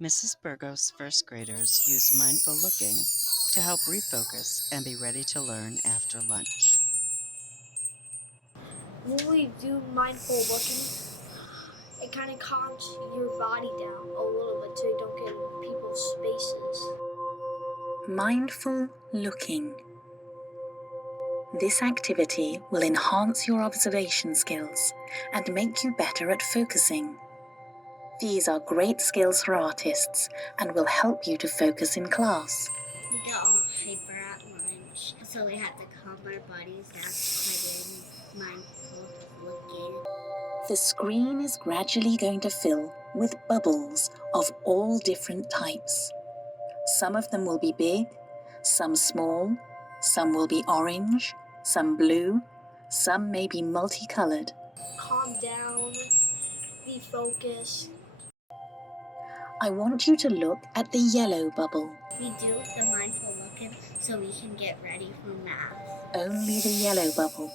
Mrs. Burgos' first graders use mindful looking to help refocus and be ready to learn after lunch. When we do mindful looking, it kind of calms your body down a little bit so you don't get in people's spaces. Mindful looking. This activity will enhance your observation skills and make you better at focusing. These are great skills for artists and will help you to focus in class. We got all hyper at lunch, so we had to calm our bodies down by doing mindful looking. The screen is gradually going to fill with bubbles of all different types. Some of them will be big, some small, some will be orange, some blue, some may be multicolored. Calm down, be focused. I want you to look at the yellow bubble. We do the mindful looking so we can get ready for math. Only the yellow bubble.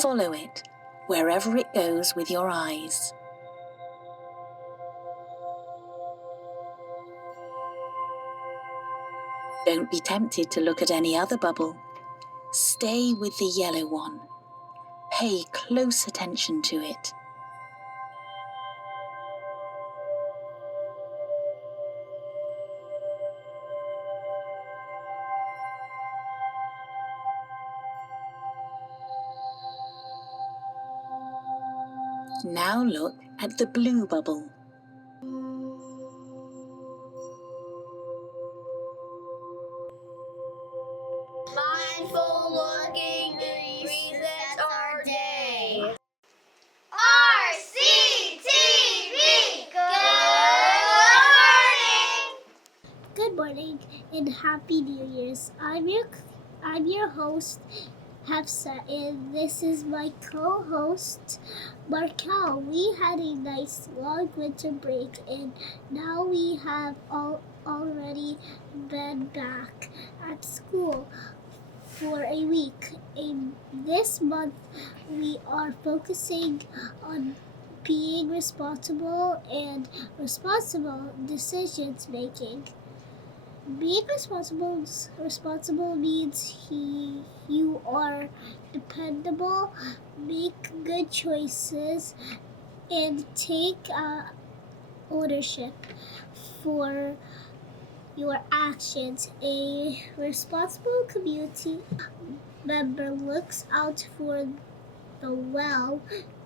Follow it wherever it goes with your eyes. Don't be tempted to look at any other bubble. Stay with the yellow one. Pay close attention to it. Now look at the blue bubble. Mindful looking resets our day. RCTV! Good morning and Happy New Year's. I'm your host, Hafsa, and this is my co-host, Markell. We had a nice long winter break, and now we have already been back at school for a week. This month, we are focusing on being responsible and responsible decisions making. Being responsible means you are dependable, make good choices, and take ownership for your actions. A responsible community member looks out for the well-being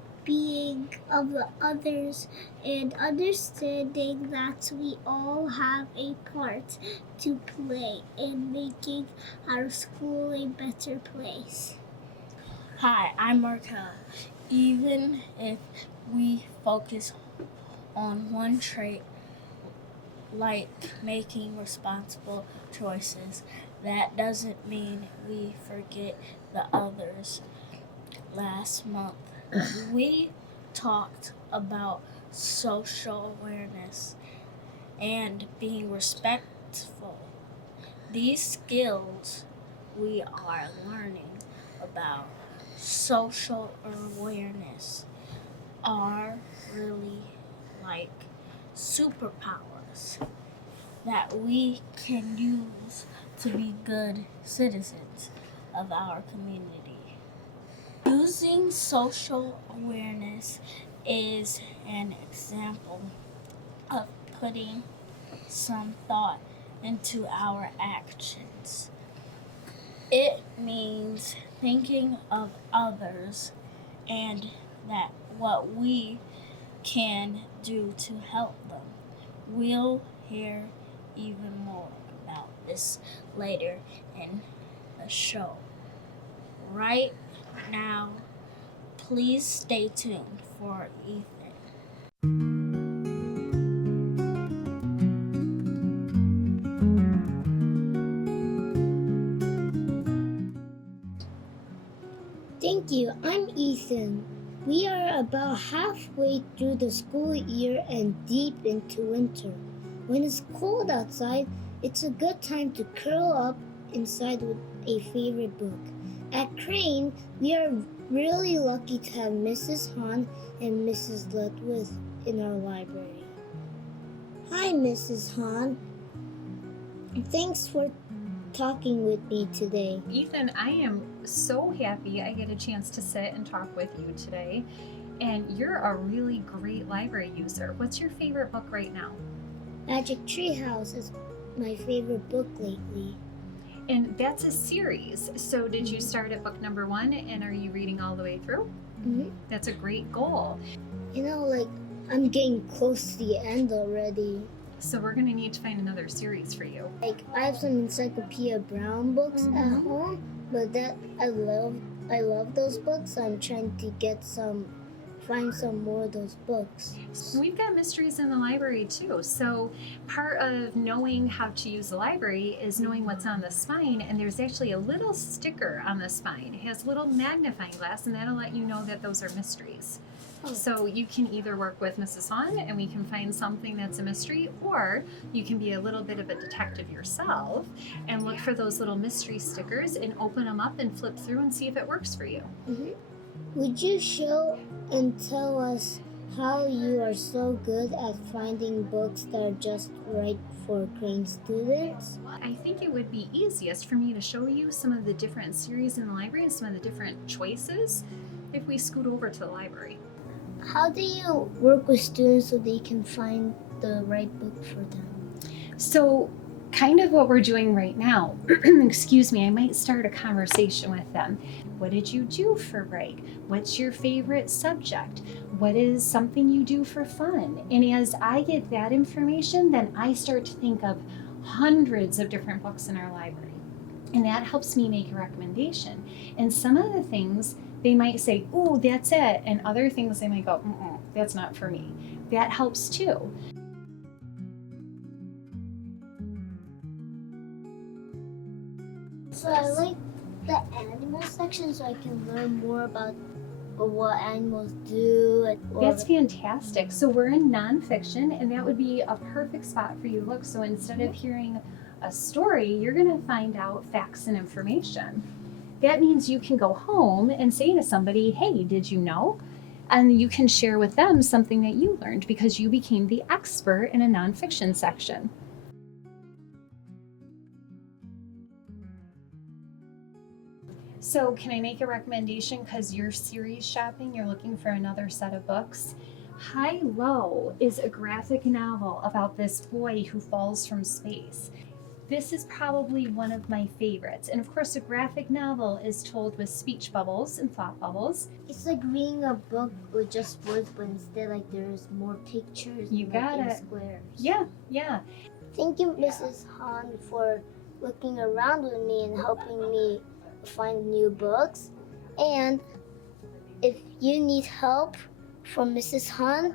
of the others and understanding that we all have a part to play in making our school a better place. Hi, I'm Markell. Even if we focus on one trait, like making responsible choices, that doesn't mean we forget the others. Last month, we talked about social awareness and being respectful. These skills we are learning about social awareness are really like superpowers that we can use to be good citizens of our community. Using social awareness is an example of putting some thought into our actions. It means thinking of others and that what we can do to help them. We'll hear even more about this later in the show. Right now, please stay tuned for Ethan. Thank you. I'm Ethan. We are about halfway through the school year and deep into winter. When it's cold outside, it's a good time to curl up inside with a favorite book. At Crane, we are really lucky to have Mrs. Han and Mrs. Lut with in our library. Hi, Mrs. Han. Thanks for talking with me today. Ethan, I am so happy I get a chance to sit and talk with you today. And you're a really great library user. What's your favorite book right now? Magic Treehouse is my favorite book lately. And that's a series. So did you start at book number 1 and are you reading all the way through? Mm-hmm. That's a great goal. You know, like, I'm getting close to the end already. So we're gonna need to find another series for you. Like, I have some Encyclopedia Brown books at home, but that I love those books. So I'm trying to find some more of those books. We've got mysteries in the library too. So part of knowing how to use the library is knowing what's on the spine, and there's actually a little sticker on the spine. It has a little magnifying glass, and that'll let you know that those are mysteries. So you can either work with Mrs. Han and we can find something that's a mystery, or you can be a little bit of a detective yourself and look for those little mystery stickers and open them up and flip through and see if it works for you. Mm-hmm. Would you show and tell us how you are so good at finding books that are just right for Crane students? I think it would be easiest for me to show you some of the different series in the library and some of the different choices if we scoot over to the library. How do you work with students so they can find the right book for them? So kind of what we're doing right now, excuse me, I might start a conversation with them. What did you do for break? What's your favorite subject? What is something you do for fun? And as I get that information, then I start to think of hundreds of different books in our library. And that helps me make a recommendation. And some of the things they might say, oh, that's it. And other things they might go, that's not for me. That helps too. So I like the animal section so I can learn more about what animals do. That's fantastic. So we're in nonfiction, and that would be a perfect spot for you to look. So instead of hearing a story, you're going to find out facts and information. That means you can go home and say to somebody, hey, did you know? And you can share with them something that you learned because you became the expert in a nonfiction section. So can I make a recommendation because you're series shopping, you're looking for another set of books? High Low is a graphic novel about this boy who falls from space. This is probably one of my favorites. And of course, a graphic novel is told with speech bubbles and thought bubbles. It's like reading a book with just words, but instead like there's more pictures You got it. Squares. Yeah. Thank you, Mrs. Han, for looking around with me and helping me find new books. And if you need help from Mrs. Han,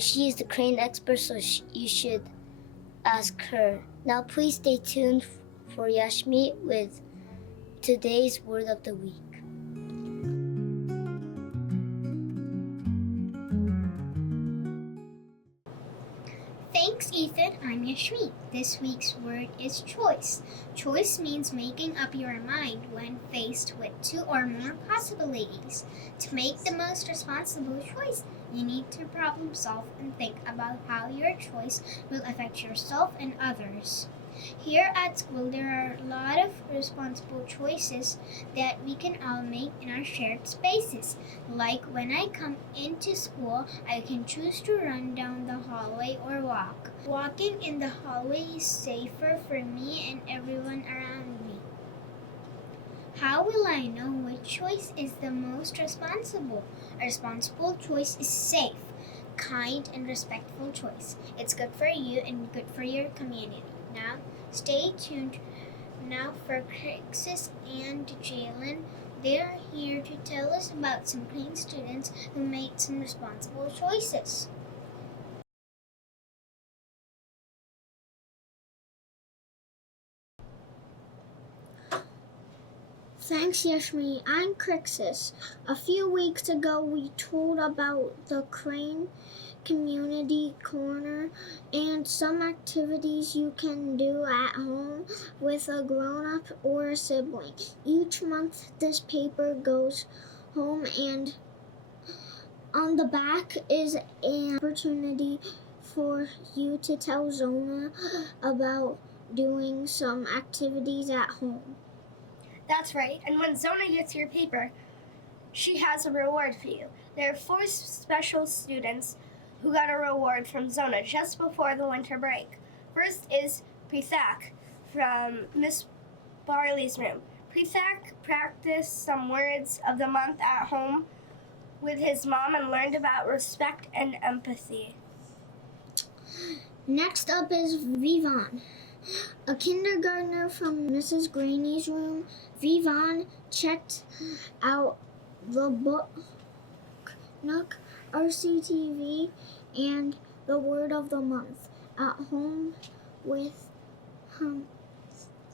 she is the crane expert, so you should ask her. Now please stay tuned for Yashmeet with today's word of the week. Thanks, Ethan. I'm Yashmeet. This week's word is choice. Choice means making up your mind when faced with 2 or more possibilities. To make the most responsible choice, you need to problem solve and think about how your choice will affect yourself and others. Here at school, there are a lot of responsible choices that we can all make in our shared spaces. Like when I come into school, I can choose to run down the hallway or walk. Walking in the hallway is safer for me and everyone around me. How will I know which choice is the most responsible? A responsible choice is safe, kind, and respectful choice. It's good for you and good for your community. Now, stay tuned now for Crixus and Jaelyn. They're here to tell us about some Crane students who made some responsible choices. Thanks, Yashmeet. I'm Crixus. A few weeks ago, we told about the Crane Community Corner and some activities you can do at home with a grown-up or a sibling. Each month, this paper goes home and On the back is an opportunity for you to tell Zona about doing some activities at home. That's right, and when Zona gets your paper, she has a reward for you. There are 4 special students who got a reward from Zona just before the winter break. First is Prithak from Miss Barley's room. Prithak practiced some words of the month at home with his mom and learned about respect and empathy. Next up is Vivan, a kindergartner from Mrs. Graney's room. Vivan checked out the book Nook, RCTV, and the word of the month. At home with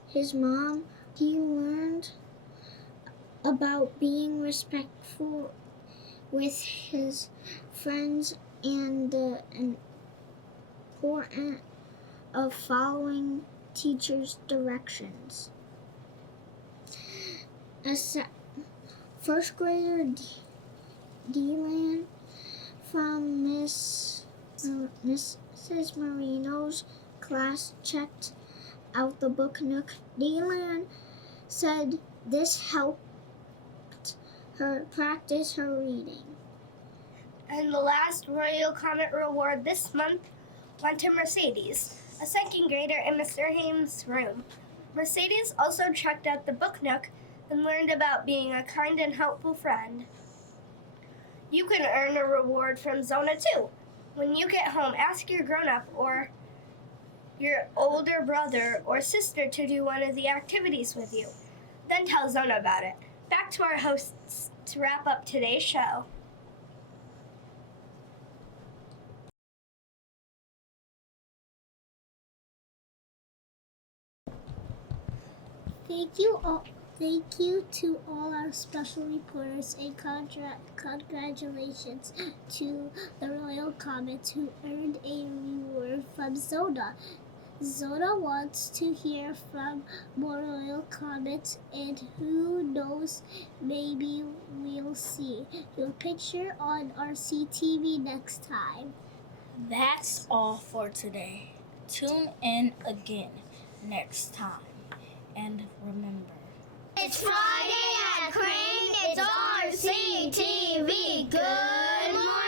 his mom, he learned about being respectful with his friends and the importance of following teachers' directions. First grader Jaelyn from Mrs. Marino's class checked out the book Nook. Jaelyn said this helped her practice her reading. And the last Royal Comet reward this month went to Mercedes, a 2nd grader in Mr. Hames' room. Mercedes also checked out the book Nook and learned about being a kind and helpful friend. You can earn a reward from Zona too. When you get home, ask your grown-up or your older brother or sister to do one of the activities with you. Then tell Zona about it. Back to our hosts to wrap up today's show. Thank you to all our special reporters, and congratulations to the Royal Comets who earned a reward from Zona. Zona wants to hear from more Royal Comets, and who knows, maybe we'll see your picture on RCTV next time. That's all for today. Tune in again next time. And remember, It's Friday at Crane. It's RCTV. Good morning.